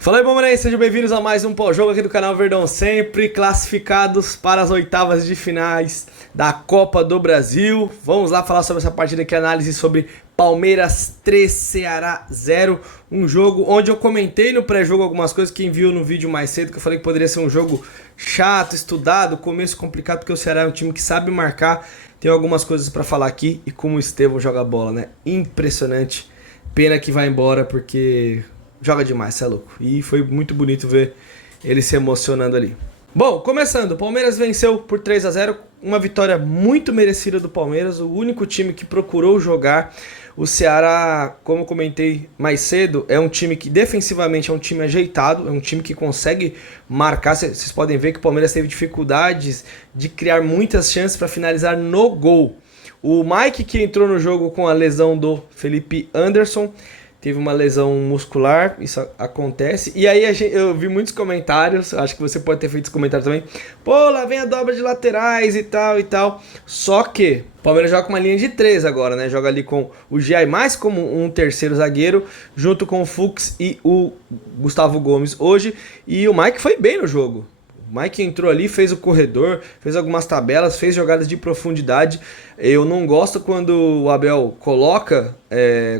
Fala aí, Palmeirense, sejam bem-vindos a mais um pós-jogo aqui do canal Verdão Sempre, classificados para as oitavas de finais da Copa do Brasil. Vamos lá falar sobre essa partida aqui, análise sobre Palmeiras 3, Ceará 0, um jogo onde eu comentei no pré-jogo algumas coisas, quem viu no vídeo mais cedo, que eu falei que poderia ser um jogo chato, estudado, começo complicado, porque o Ceará é um time que sabe marcar. Tem algumas coisas para falar aqui e como o Estevão joga bola, né? Impressionante, pena que vai embora porque... joga demais, cê é louco. E foi muito bonito ver ele se emocionando ali. Bom, começando, o Palmeiras venceu por 3-0, uma vitória muito merecida do Palmeiras, o único time que procurou jogar. O Ceará, como eu comentei mais cedo, é um time que defensivamente é um time ajeitado, é um time que consegue marcar. Vocês podem ver que o Palmeiras teve dificuldades de criar muitas chances para finalizar no gol. O Mike, que entrou no jogo com a lesão do Felipe Anderson, teve uma lesão muscular, isso acontece. E aí eu vi muitos comentários, acho que você pode ter feito esse comentário também. Pô, lá vem a dobra de laterais e tal e tal. Só que o Palmeiras joga com uma linha de 3 agora, né? Joga ali com o Giai mais como um terceiro zagueiro, junto com o Fux e o Gustavo Gomes hoje. E o Mike foi bem no jogo. O Mike entrou ali, fez o corredor, fez algumas tabelas, fez jogadas de profundidade. Eu não gosto quando o Abel coloca,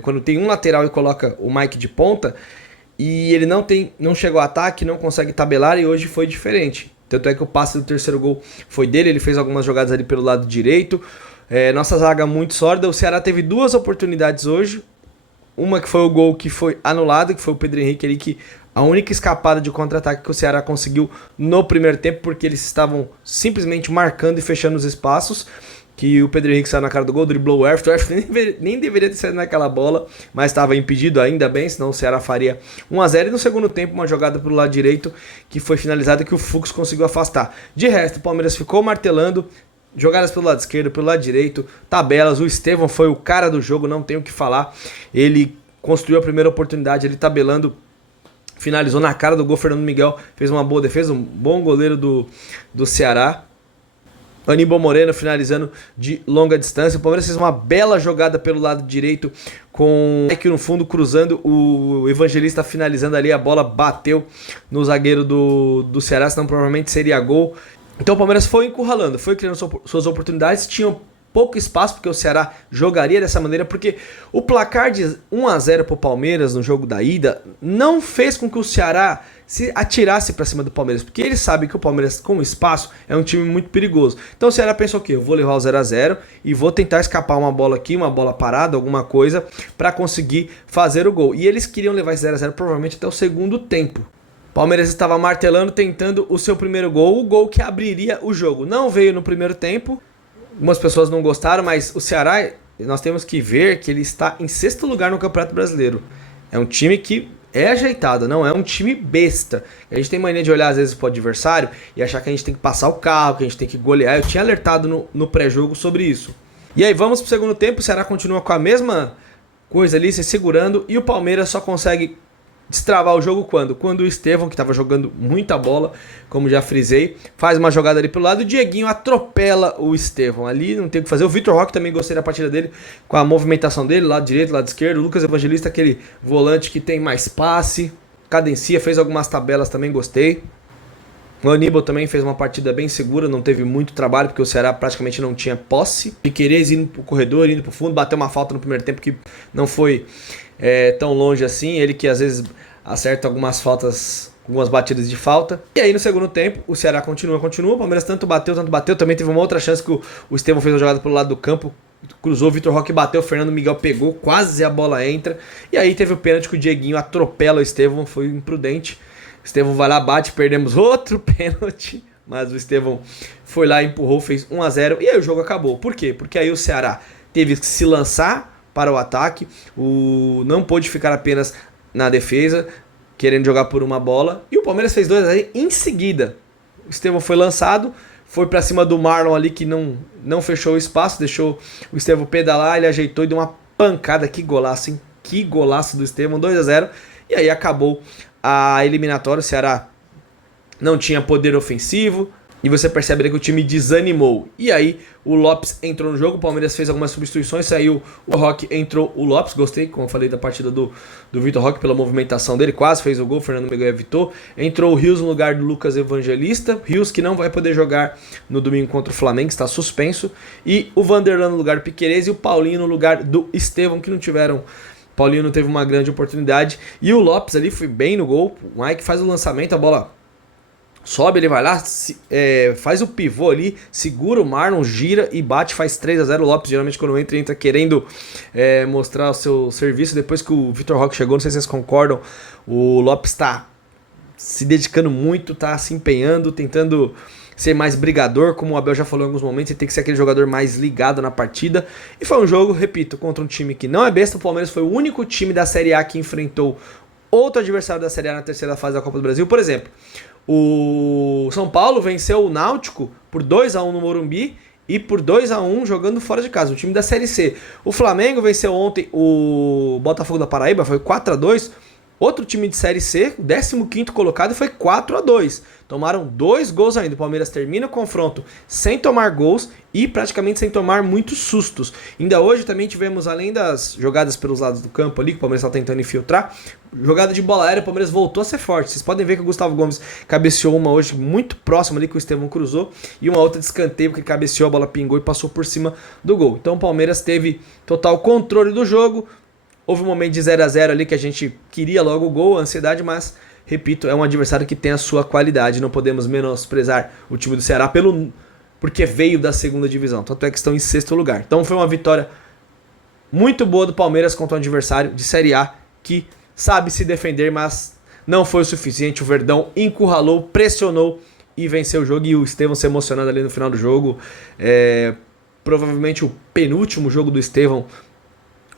quando tem um lateral e coloca o Mike de ponta, e ele não chegou ao ataque, não consegue tabelar, e hoje foi diferente. Tanto é que o passe do terceiro gol foi dele, ele fez algumas jogadas ali pelo lado direito. Nossa zaga muito sólida, o Ceará teve duas oportunidades hoje. Uma que foi o gol que foi anulado, que foi o Pedro Henrique ali, que a única escapada de contra-ataque que o Ceará conseguiu no primeiro tempo, porque eles estavam simplesmente marcando e fechando os espaços, que o Pedro Henrique saiu na cara do gol, driblou o Everton nem deveria ter saído naquela bola, mas estava impedido ainda bem, senão o Ceará faria 1-0, e no segundo tempo uma jogada pelo lado direito, que foi finalizada, que o Fux conseguiu afastar. De resto, o Palmeiras ficou martelando, jogadas pelo lado esquerdo, pelo lado direito, tabelas. O Estevão foi o cara do jogo, não tenho o que falar. Ele construiu a primeira oportunidade, ele tabelando, finalizou na cara do gol. Fernando Miguel fez uma boa defesa, um bom goleiro do Ceará. Aníbal Moreno finalizando de longa distância. O Palmeiras fez uma bela jogada pelo lado direito, com o Mike no fundo cruzando, o Evangelista finalizando ali, a bola bateu no zagueiro do Ceará, senão provavelmente seria gol. Então o Palmeiras foi encurralando, foi criando suas oportunidades, tinham pouco espaço porque o Ceará jogaria dessa maneira, porque o placar de 1-0 para o Palmeiras no jogo da ida não fez com que o Ceará se atirasse para cima do Palmeiras, porque ele sabe que o Palmeiras com espaço é um time muito perigoso. Então o Ceará pensou que eu vou levar o 0-0 e vou tentar escapar uma bola aqui, uma bola parada, alguma coisa, para conseguir fazer o gol. E eles queriam levar esse 0-0 provavelmente até o segundo tempo. Palmeiras estava martelando, tentando o seu primeiro gol, o gol que abriria o jogo. Não veio no primeiro tempo, algumas pessoas não gostaram, mas o Ceará, nós temos que ver que ele está em sexto lugar no Campeonato Brasileiro. É um time que é ajeitado, não é um time besta. A gente tem mania de olhar às vezes para o adversário e achar que a gente tem que passar o carro, que a gente tem que golear. Eu tinha alertado no pré-jogo sobre isso. E aí vamos para o segundo tempo, o Ceará continua com a mesma coisa ali, se segurando, e o Palmeiras só consegue destravar o jogo quando o Estevão, que estava jogando muita bola, como já frisei, faz uma jogada ali pelo lado, o Dieguinho atropela o Estevão ali, não tem o que fazer. O Vitor Roque também gostei da partida dele, com a movimentação dele, lado direito, lado esquerdo. O Lucas Evangelista, aquele volante que tem mais passe, cadencia, fez algumas tabelas também, gostei. O Aníbal também fez uma partida bem segura, não teve muito trabalho, porque o Ceará praticamente não tinha posse. Piquerez indo pro corredor, indo pro fundo, bateu uma falta no primeiro tempo que não foi tão longe assim. Ele que às vezes acerta algumas faltas, algumas batidas de falta. E aí no segundo tempo o Ceará continua. O Palmeiras tanto bateu. Também teve uma outra chance que o Estevão fez uma jogada pelo lado do campo, cruzou, o Vitor Roque bateu, o Fernando Miguel pegou, quase a bola entra. E aí teve o pênalti que o Dieguinho atropela o Estevão, foi imprudente. O Estevão vai lá, bate, perdemos outro pênalti, mas o Estevão foi lá, empurrou, fez 1-0 e aí o jogo acabou. Por quê? Porque aí o Ceará teve que se lançar para o ataque, não pôde ficar apenas na defesa, querendo jogar por uma bola, e o Palmeiras fez 2-0 em seguida. O Estevão foi lançado, foi para cima do Marlon ali, que não fechou o espaço, deixou o Estevão pedalar, ele ajeitou e deu uma pancada. Que golaço, hein? Que golaço do Estevão, 2-0, e aí acabou a eliminatória. O Ceará não tinha poder ofensivo, E você percebe ali que o time desanimou. E aí o Lopes entrou no jogo, o Palmeiras fez algumas substituições, saiu o Roque, entrou o Lopes. Gostei, como eu falei, da partida do Vitor Roque pela movimentação dele, quase fez o gol, o Fernando Miguel evitou. Entrou o Rios no lugar do Lucas Evangelista, Rios que não vai poder jogar no domingo contra o Flamengo, está suspenso. E o Vanderlan no lugar do Piquerez e o Paulinho no lugar do Estevão, que não tiveram... Paulinho não teve uma grande oportunidade. E o Lopes ali foi bem no gol, o Mike faz o lançamento, a bola... sobe, ele vai lá, faz o pivô ali, segura o Marlon, gira e bate, faz 3-0. O Lopes geralmente quando entra querendo mostrar o seu serviço. Depois que o Vitor Roque chegou, não sei se vocês concordam, o Lopes está se dedicando muito, está se empenhando, tentando ser mais brigador, como o Abel já falou em alguns momentos, ele tem que ser aquele jogador mais ligado na partida. E foi um jogo, repito, contra um time que não é besta. O Palmeiras foi o único time da Série A que enfrentou outro adversário da Série A na terceira fase da Copa do Brasil. Por exemplo, o São Paulo venceu o Náutico por 2-1 no Morumbi e por 2-1 jogando fora de casa, o time da Série C. O Flamengo venceu ontem o Botafogo da Paraíba, foi 4-2. Outro time de Série C, o 15º colocado, foi 4-2. Tomaram 2 gols ainda. O Palmeiras termina o confronto sem tomar gols e praticamente sem tomar muitos sustos. Ainda hoje também tivemos, além das jogadas pelos lados do campo ali, que o Palmeiras está tentando infiltrar, jogada de bola aérea, o Palmeiras voltou a ser forte. Vocês podem ver que o Gustavo Gomes cabeceou uma hoje muito próxima ali que o Estevão cruzou e uma outra de escanteio que ele cabeceou, a bola pingou e passou por cima do gol. Então o Palmeiras teve total controle do jogo. Houve um momento de 0-0 ali que a gente queria logo o gol, a ansiedade, mas, repito, é um adversário que tem a sua qualidade. Não podemos menosprezar o time do Ceará porque veio da segunda divisão. Tanto é que estão em 6º lugar. Então foi uma vitória muito boa do Palmeiras contra um adversário de Série A que sabe se defender, mas não foi o suficiente. O Verdão encurralou, pressionou e venceu o jogo. E o Estevão se emocionando ali no final do jogo. Provavelmente o penúltimo jogo do Estevão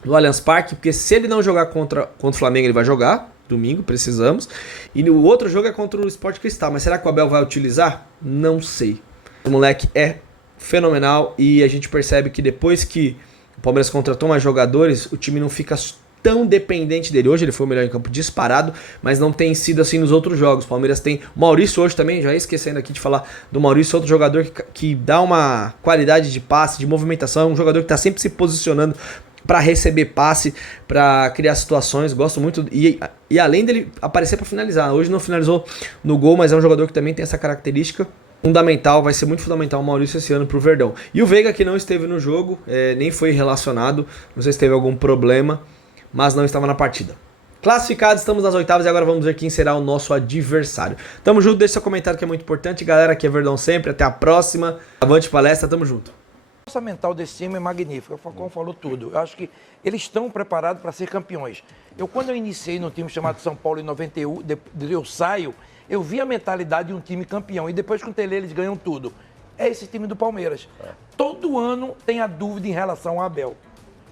no Allianz Parque, porque se ele não jogar contra o Flamengo, ele vai jogar domingo, precisamos. E o outro jogo é contra o Sport Cristal, mas será que o Abel vai utilizar? Não sei. O moleque é fenomenal e a gente percebe que depois que o Palmeiras contratou mais jogadores, o time não fica tão dependente dele. Hoje ele foi o melhor em campo disparado, mas não tem sido assim nos outros jogos. O Palmeiras tem o Maurício hoje também, já esquecendo aqui de falar do Maurício, outro jogador que dá uma qualidade de passe, de movimentação, um jogador que está sempre se posicionando para receber passe, para criar situações. Gosto muito, e além dele aparecer para finalizar, hoje não finalizou no gol, mas é um jogador que também tem essa característica fundamental, vai ser muito fundamental o Maurício esse ano pro Verdão. E o Veiga, que não esteve no jogo, nem foi relacionado, não sei se teve algum problema, mas não estava na partida. Classificados, estamos nas oitavas e agora vamos ver quem será o nosso adversário. Tamo junto, deixa seu comentário que é muito importante, galera, aqui é Verdão sempre, até a próxima, avante palestra, tamo junto. A força mental desse time é magnífica, o Falcão falou tudo. Eu acho que eles estão preparados para ser campeões. Quando eu iniciei no time chamado São Paulo em 91, eu saio, eu vi a mentalidade de um time campeão. E depois com o Tele eles ganham tudo. É esse time do Palmeiras. Todo ano tem a dúvida em relação ao Abel.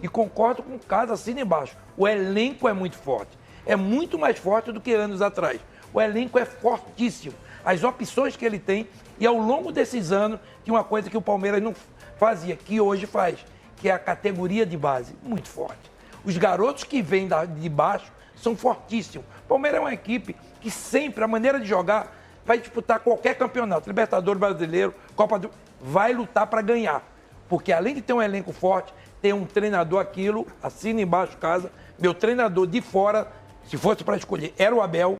E concordo com o caso assina embaixo. O elenco é muito forte. É muito mais forte do que anos atrás. O elenco é fortíssimo. As opções que ele tem. E ao longo desses anos, tinha uma coisa que o Palmeiras não fazia, que hoje faz, que é a categoria de base, muito forte. Os garotos que vêm de baixo são fortíssimos. O Palmeiras é uma equipe que sempre, a maneira de jogar, vai disputar qualquer campeonato, Libertadores, Brasileiro, Copa do... vai lutar para ganhar. Porque além de ter um elenco forte, tem um treinador, aquilo, assina embaixo casa, meu treinador de fora, se fosse para escolher, era o Abel.